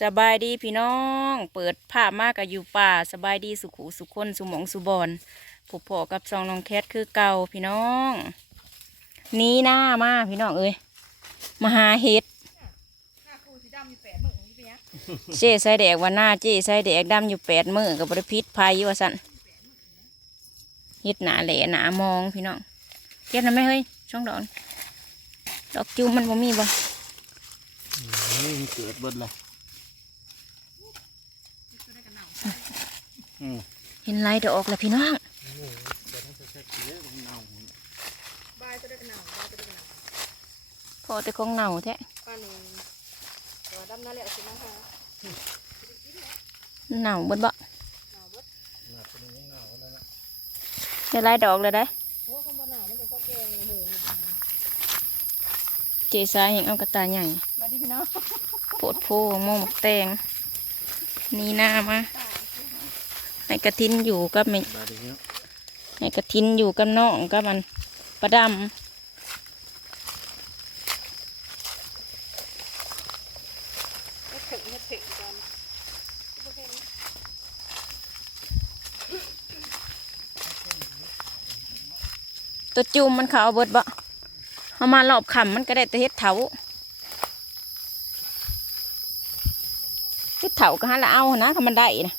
สบายดีพี่น้อง เปิดภาพมากกับอยู่ป่าสบายดีสุขุสุขคนสุหมองสุบอนผูกพอกับซองน้องแคทคือเก่าพี่น้อง นี้หน้ามาพี่น้องเอ้ยมาหาเห็ดเจ๊ใส่แดกวันหน้าเจ๊ใส่แดกดำอยู่แปดมือกับบริพิษภัยอยู่ว่าสันเห็ดหนาแหล่หนามองพี่น้องเก็บนะไหมเฮ้ยช่องดอกนี่ดอกจุ่มมันบ่มีบ่เกิดเบิดเลยอืม เห็นลายดอกแล้วพี่น้องเดี๋ยวต้องใช้เกลือมันเน่าบายตัวได้กันหนาวบายตัวได้กันหนาวพอแต่ของเน่าแท้ป้านี่ตัวดำนั่นแหละสินะคะเน่าเบดบ่หนาวเบิดหนักเป็นยังเน่าแล้วนะได้หลายดอกเลยได้โอ้คำว่าหนาวมันจะข้อแกงหมูเจสายเห็นเอากระตาใหญ่สวัสดีพี่น้องโพดโพมองหมกแตงนี่หน้ามา ให้กระทินอยู่กับไม่บาดเนี้ยให้กระทินอยู่กับน้องกับมันประดไม่ถึงไม่ถึงกันำตัวจุ่มมันเขาเอาเบิดบ่เอามารอบขำมันก็ได้แต่เฮ็ดเถาเฮ็ดเถาก็หาละเอานะถ้ามันได้นะ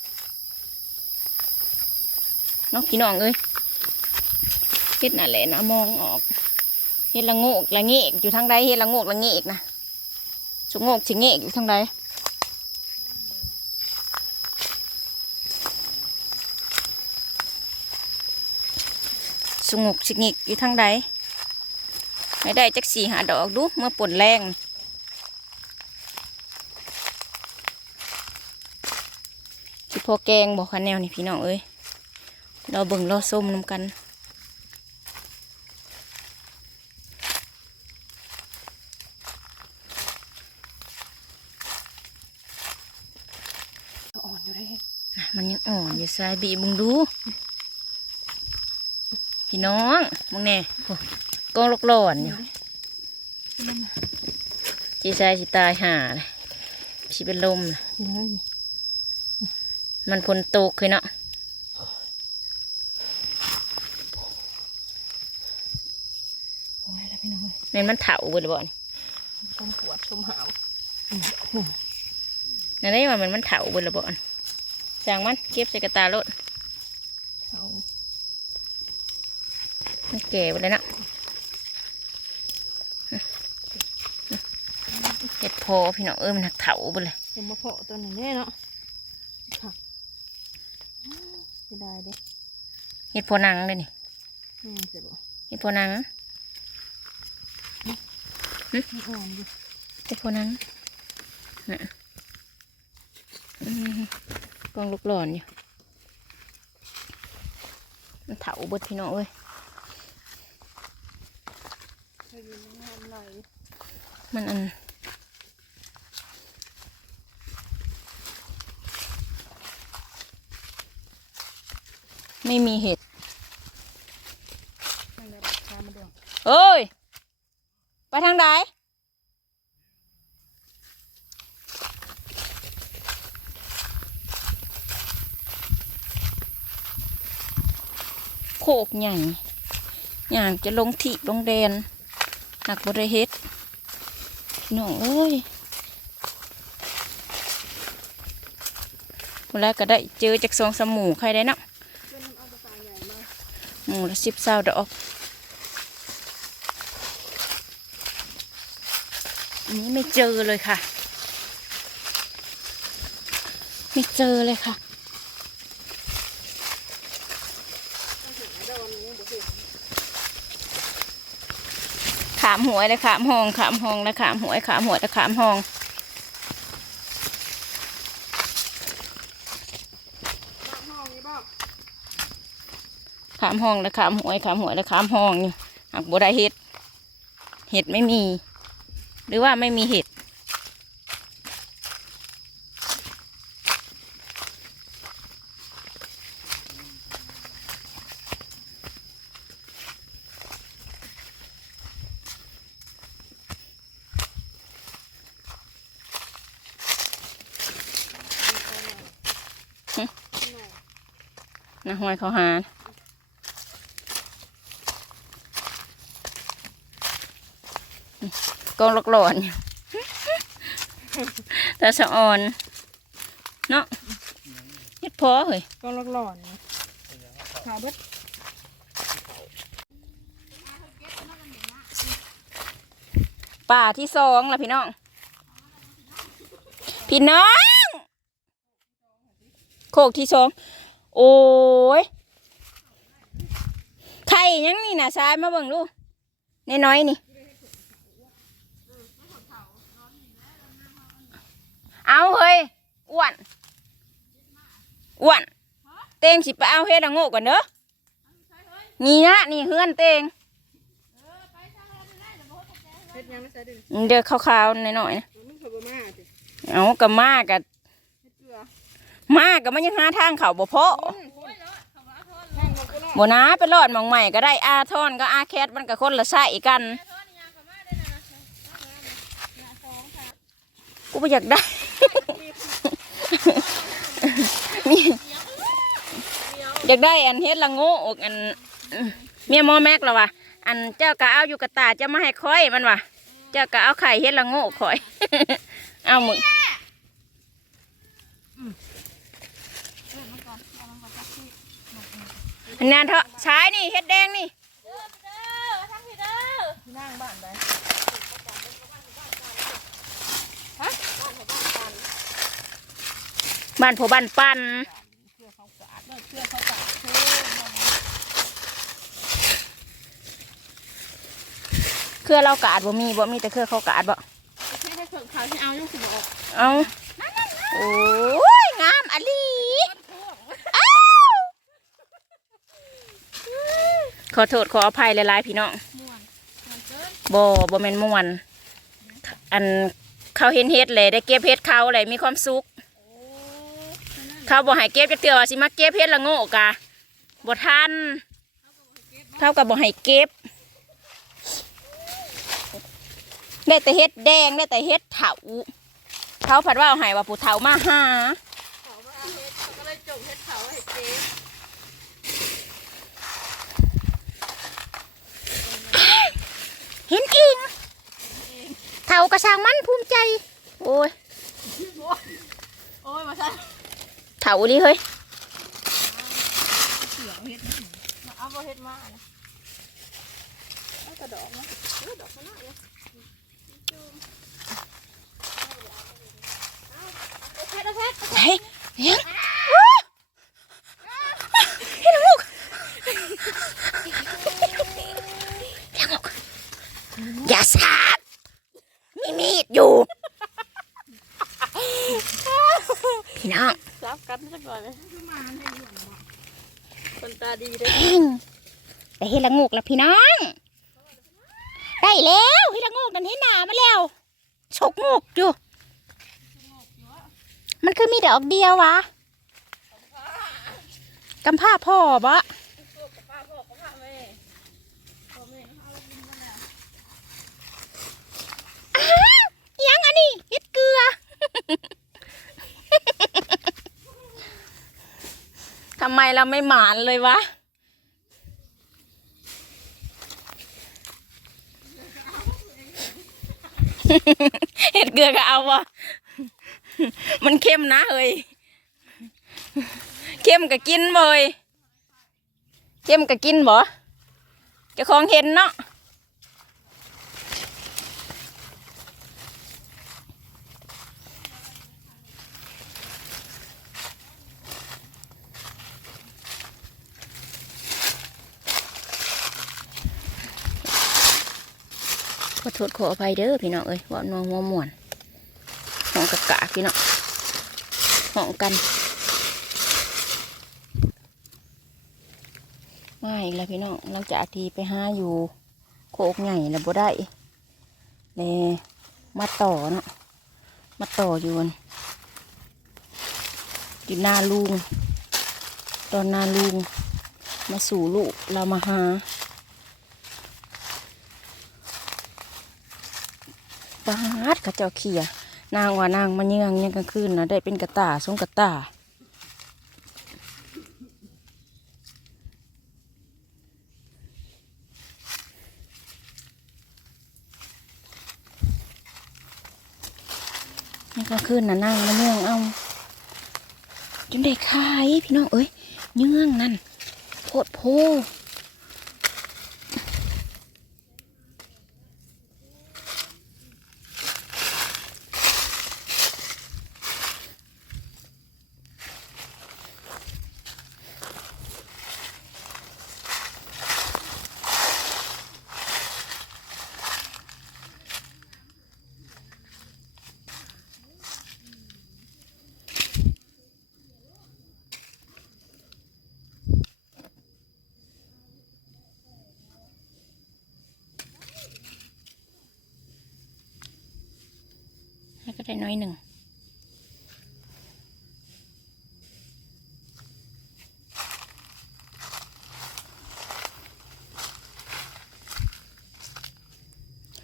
น้องพี่น้องเอ้ยเฮ็ดนั่นแหละนะมองออกเฮ็ดละโงกละเงกอยู่ทางใดเฮ็ดละโงกละเงกนะสุโงกสิเงกอยู่ทางใดสงกสิงิกอยู่ทางใดไม่ได้จักสี่หาดอกดูเมื่อปนแรงสิพอแกงบอกคะแนวนี่พี่น้องเอ้ย เราเบิ่งเราส้มนำกันอ่อนอยู่เลยน่ะมันยังอ่อนอยู่สายบีบุงดู พี่น้องมึงแน่โอ้กองลกหลอนอยู่จีชายสิตายห่าเลยสิเป็นลมน่ะนี่เลยมันพนตกคือเนาะ โอ้ยแล้วพี่ น้องแม่นมันเถาเบิดบ่อนชมปวดชมหาวนั่นได้ว่ามันมันเถาเบิดบ่อนจางมันเก็บใส่กระตาโลดเขามันแก่ไปเลยเนาะเห็ดโพพี่น้องเอ้ยมันหักเถาเบิดเลยจะมาเพาะตัวนี้แน่เนาะค่ะจะได้เด้เห็ดโพนังเลยนี่แม่เสร็จบ่เห็ดโพนัง อ่อนอยู่เห็ดโพนังน่ะกองลูกหลอนอยู่มันเถาบดพี่น้องเอ้ยมันอันไม่มีเห็ด นั่นแหละราคามันเดียว เอ้ย ไปทางใด โคกใหญ่อยากจะลงที่ลงแดนหนักบริเฮ็ดน้องเอ้ยเวลาก็ได้เจอจากสองสมูใครได้เนาะหมาหมูละสิบเศร้าดอกอันนี้ไม่เจอเลยค่ะ ไม่เจอเลยค่ะ โดนนี้บ่เห็น ขามหวยเละขามหองขามหองและขามหวยขามหวยและขามหองบ้านห้องนี้บ่ขามหองและขามหวยขามหวยและขามหองอยู่หากบัได้เห็ดเห็ดไม่มี หรือว่าไม่มีเห็ด นะห้อยเขาหากองหลอกหลอนอยู่แต่สะออนเนาะเฮ็ดพอเฮ้ยก็ลอกหล่อนนะขาเบิดป่าที่สองล่ะพี่น้อง พี่น้อง โคกที่สอง โอ้ยไข่ยังนี่นะชายมาเบิ่งดูน้อยๆนี่ เอาเฮ้ยอ้วนอ้วนเตงสิไปเอาเฮ็ดละโง่ก่อนเด้อนี่นะนี่เฮือนเตงเฮ็ดยังไม่ใส่ดึงเดี๋ยวขาวๆหน่อยๆนะเอากับมากกับ มากกับมันยังหาทางเขาบ่พอแห้งลงก็รอดบ่นะไปรอดมองใหม่ก็ได้อาทอนก็อาแคทมันก็คนละไส้กันกูบ่อยากได้มีอยากได้อันเฮ็ดละโง่อกอันเมียมอแม็กแล้ววะอันเจ้าก็เอาอยู่กระตาจะมาให้คอยมันวะเจ้าก็เอาไข่เฮ็ดละโง่คอย เอามึง นนั้นเถอะใช้นี่เฮ็ดแดงนี่ที่นั่งบ้านไปบ้านผัวบ้านปันเกลือเขาสะอาดเด้อเกลือเขาสะอาดเท่เครือเรากาดบ่มีบ่มีแต่เครือเขากาดบ่แค่ให้เพิ่งขาวที่เอายังสิบอกเอา โอ้ยงามอลีอ้าว ขอโทษขออภัยหลายๆพี่น้องม่วนมันเกินบ่บ่แม่นม่วน อันเขาเห็นเฮ็ดเลยได้เก็บเฮ็ดเขาเลยมีความสุขโอ้เขาบ่ให้เก็บจักเทื่อว่าสิมาเก็บเฮ็ดละโง่กะบ่ทันเขาก็บ่ให้เก็บ ได้แต่เฮ็ดแดงได้แต่เฮ็ดเถาเขาผัดว่าเอาให้ว่าผู้เฒ่ามาหาเฮ็ดเขาก็เลยจงเฮ็ดเขาให้เจ๊ เห็นเองเฒ่ากระช่างมันภูมิใจ โอ้ยโอ้ยมาใช่เฒ่าดิเฮ้ยเสือเฮ็ดมาเอาบ่เฮ็ดมานะเอาแต่ดอกนะเออดอกขนาดนี้เอาเพชรเอาเพชรเฮ้ยเฮ้ยว้าเห็นลูกเห็นลูก อย่าสาบมีมีดอยู่ พี่น้องรับกันสักหน่อยไหมมาให้หน่อยคนตาดีได้เพ่งแต่เห็นละงูกแล้วพี่น้อง ได้แล้วเห็นละงูกนั่นเห็นหนามาแล้วฉกงูกอยู่ มันคือมีดอกเดียววะกำผ้าพ่อบะ ป้าพ่อกับป้าแม่พ่อแม่เอาลงดินมาแล้ว อ้าวอิหยังอันนี้เห็ดเกลือ ทำไมเราไม่หมานเลยวะ เห็ดเกลือก็เอาวะมันเข้มนะเฮ้ยเข้มก็กินเบยเข้มก็กินบ่จะคองเห็นเนาะ ขอโทษขออภัยเด้อพี่น้องเอ้ยว่านัวหัวม่วนห้องกะกะพี่น้องห้องกันมาอีกแล้วพี่น้องหลังจากที่ไปหาอยู่โคกใหญ่แล้วบ่ได้เลยมาต่อเนาะมาต่ออยู่นอยู่หน้าลุงตอนหน้าลุงมาสู่ลูกเรามาหา ปาดกระเจ้าเขียนางว่านางมาเยืองยังกลางคืนนะได้เป็นกระตาสงกระตายังกลางคืนนะนางมาเยืองเอาจนได้ขายพี่น้องเอ้ยเยืองนั่นโพดโพ ได้น้อยหนึ่ง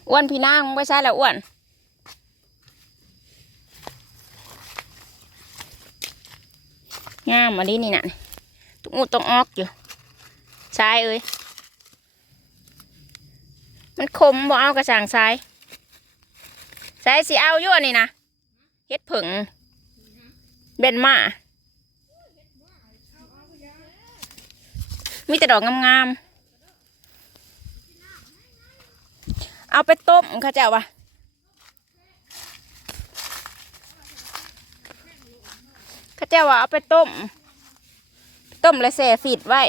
อ้วนพี่นางไมึงไปใช่แล้วอ้วนงามอันนี้นี่น่ะตุกงูต้องออกอยู่ใช่เอ้ย มันคมบ่เอากระสางทราย ส่สิเอาอยู่อันนี่นะเฮ็ดผึ่งเบนมามีแต่ดอกงามๆ เอาไปต้มเข้าเจ้าวะข้าเจ้าว่าเอาไปต้ม ต้มแล้วแส่ฟีดไว้